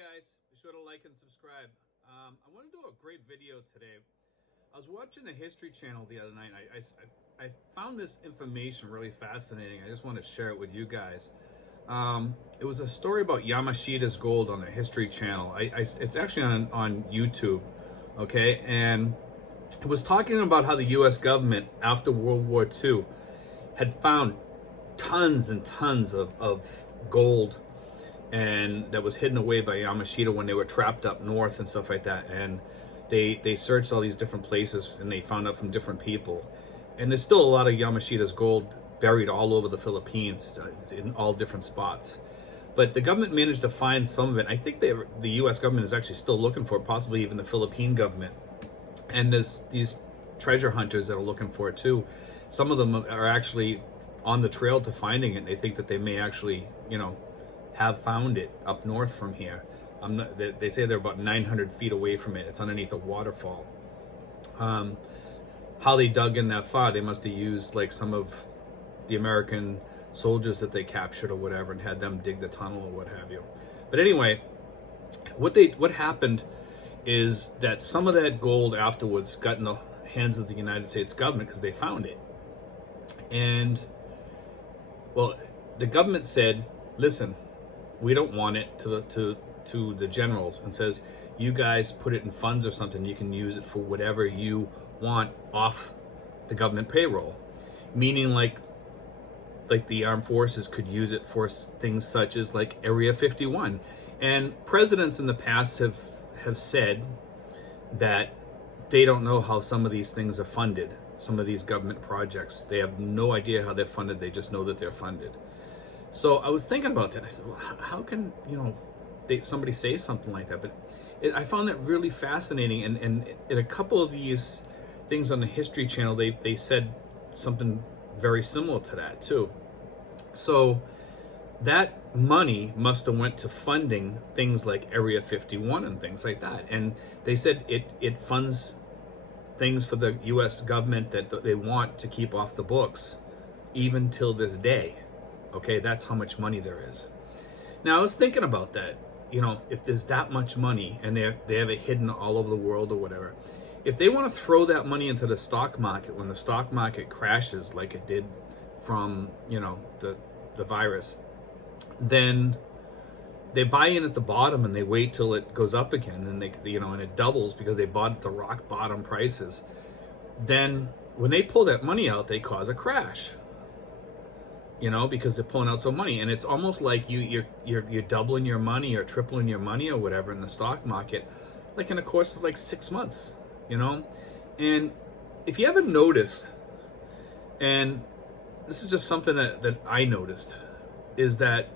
guys, be sure to like and subscribe. I want to do a great video today. I was watching the History Channel the other night. I found this information really fascinating. I just want to share it with you guys. It was a story about Yamashita's Gold on the History Channel. It's actually on YouTube, okay? And it was talking about how the U.S. government, after World War II, had found tons and tons of gold, and that was hidden away by Yamashita when they were trapped up north and stuff like that. And they searched all these different places, and they found out from different people. And there's still a lot of Yamashita's gold buried all over the Philippines in all different spots. But the government managed to find some of it. I think the U.S. government is actually still looking for it, possibly even the Philippine government. And there's these treasure hunters that are looking for it too. Some of them are actually on the trail to finding it. They think that they may actually, have found it up north from here. They say they're about 900 feet away from it. It's underneath a waterfall. How they dug in that far, they must have used like some of the American soldiers that they captured or whatever and had them dig the tunnel or what have you. But anyway, what happened is that some of that gold afterwards got in the hands of the United States government because they found it. And well, the government said, listen, we don't want it, to the generals, and says, you guys put it in funds or something, you can use it for whatever you want off the government payroll. Meaning like the armed forces could use it for things such as like Area 51. And presidents in the past have said that they don't know how some of these things are funded, some of these government projects. They have no idea how they're funded, they just know that they're funded. So I was thinking about that. I said, well, how can, somebody say something like that? But I found that really fascinating. And in a couple of these things on the History Channel, they said something very similar to that too. So that money must have went to funding things like Area 51 and things like that. And they said it funds things for the U.S. government that they want to keep off the books, even till this day. Okay, that's how much money there is. Now, I was thinking about that. If there's that much money and they have it hidden all over the world or whatever, if they want to throw that money into the stock market when the stock market crashes like it did from, the virus, then they buy in at the bottom and they wait till it goes up again, and and it doubles because they bought at the rock bottom prices. Then when they pull that money out, they cause a crash. Because they're pulling out so money, and it's almost like you're doubling your money or tripling your money or whatever in the stock market, like in the course of like 6 months. And if you haven't noticed, and this is just something that I noticed, is that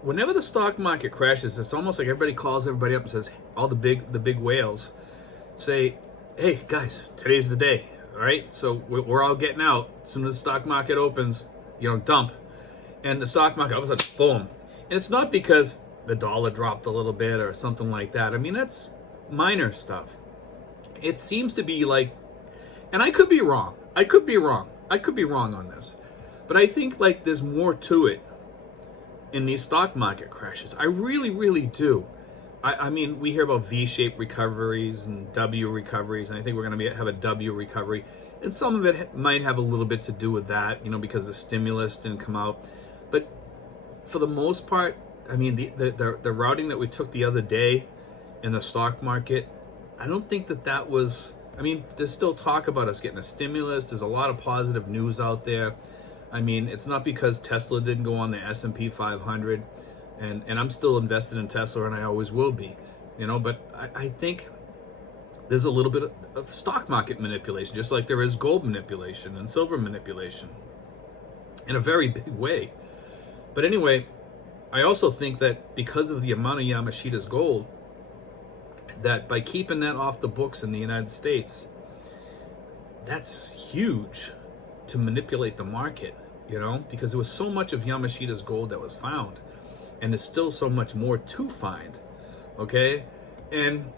whenever the stock market crashes, it's almost like everybody calls everybody up and says, all the big whales say, hey guys, today's the day. All right, so we're all getting out as soon as the stock market opens, dump. And the stock market, all of a sudden, boom. And it's not because the dollar dropped a little bit or something like that. I mean, that's minor stuff. It seems to be like, and I could be wrong. I could be wrong on this. But I think like there's more to it in these stock market crashes. I really, really do. I mean, we hear about V-shaped recoveries and W recoveries, and I think we're going to have a W recovery. And some of it might have a little bit to do with that, because the stimulus didn't come out. But for the most part, I mean, the routing that we took the other day in the stock market, I don't think that was, I mean, there's still talk about us getting a stimulus. There's a lot of positive news out there. I mean, it's not because Tesla didn't go on the S&P 500. And I'm still invested in Tesla, and I always will be, but I think there's a little bit of stock market manipulation, just like there is gold manipulation and silver manipulation in a very big way. But anyway, I also think that because of the amount of Yamashita's gold, that by keeping that off the books in the United States, that's huge to manipulate the market, because there was so much of Yamashita's gold that was found. And there's still so much more to find, okay? And,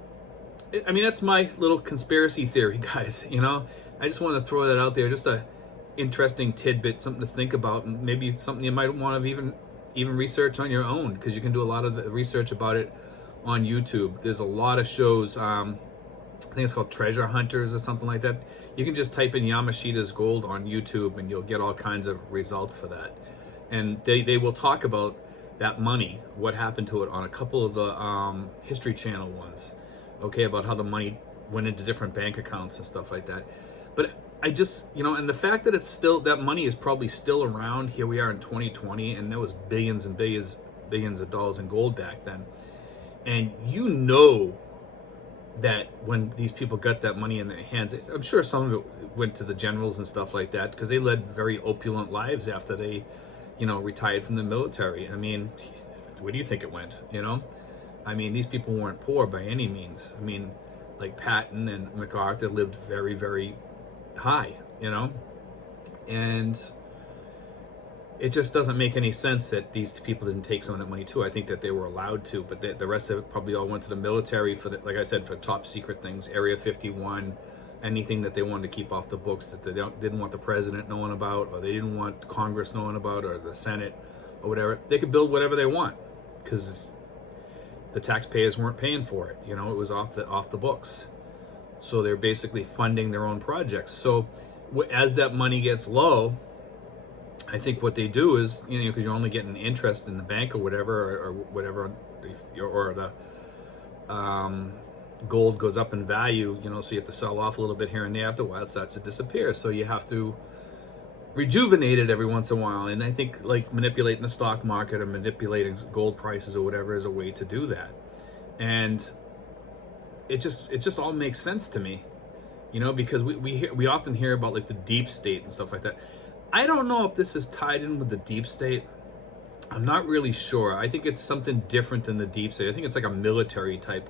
I mean, that's my little conspiracy theory, guys, I just want to throw that out there, just a interesting tidbit, something to think about, and maybe something you might want to even even research on your own, because you can do a lot of the research about it on YouTube. There's a lot of shows. I think it's called Treasure Hunters or something like that. You can just type in Yamashita's Gold on YouTube and you'll get all kinds of results for that. And they will talk about that money, what happened to it, on a couple of the History Channel ones. Okay, about how the money went into different bank accounts and stuff like that. But I just, and the fact that it's still, that money is probably still around. Here we are in 2020, and there was billions and billions of dollars in gold back then. And that when these people got that money in their hands, I'm sure some of it went to the generals and stuff like that, because they led very opulent lives after they, retired from the military. I mean, where do you think it went, I mean, these people weren't poor by any means. I mean, like Patton and MacArthur lived very, very high, and it just doesn't make any sense that these people didn't take some of that money too. I think that they were allowed to, but the rest of it probably all went to the military for like I said, for top secret things, Area 51, anything that they wanted to keep off the books that they didn't want the president knowing about, or they didn't want Congress knowing about, or the Senate, or whatever. They could build whatever they want because the taxpayers weren't paying for it. It was off the books. So they're basically funding their own projects. So as that money gets low, I think what they do is, because you're only getting interest in the bank or whatever, or the gold goes up in value, so you have to sell off a little bit here and there. After a while, it starts to disappear. So you have to rejuvenate it every once in a while. And I think like manipulating the stock market or manipulating gold prices or whatever is a way to do that. And it just all makes sense to me, because we often hear about like the deep state and stuff like that. I don't know if this is tied in with the deep state. I'm not really sure. I think it's something different than the deep state. I think it's like a military type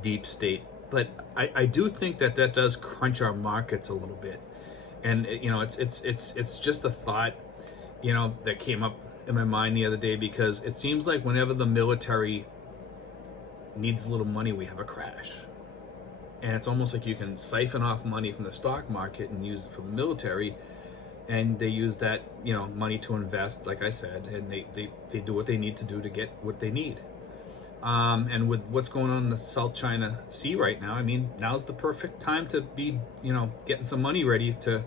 deep state. But I do think that does crunch our markets a little bit. And it's just a thought, that came up in my mind the other day, because it seems like whenever the military needs a little money, we have a crash. And it's almost like you can siphon off money from the stock market and use it for the military. And they use that, money to invest, like I said, and they do what they need to do to get what they need. And with what's going on in the South China Sea right now, I mean, now's the perfect time to be, getting some money ready to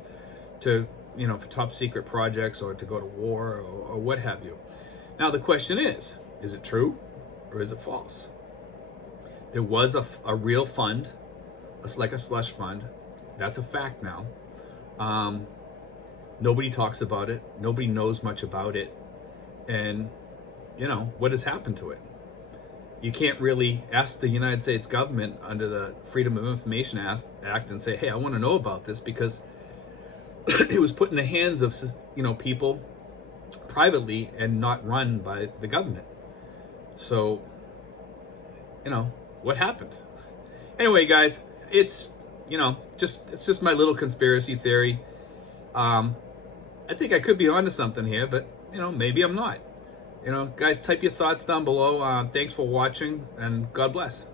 for top secret projects or to go to war or what have you. Now the question is it true or is it false? There was a real fund, like a slush fund. That's a fact now. Nobody talks about it. Nobody knows much about it. And, what has happened to it? You can't really ask the United States government under the Freedom of Information Act and say, hey, I want to know about this, because it was put in the hands of, people privately and not run by the government. So, what happened? Anyway, guys, it's just my little conspiracy theory. I think I could be onto something here, but maybe I'm not. Guys, type your thoughts down below. Thanks for watching, and God bless.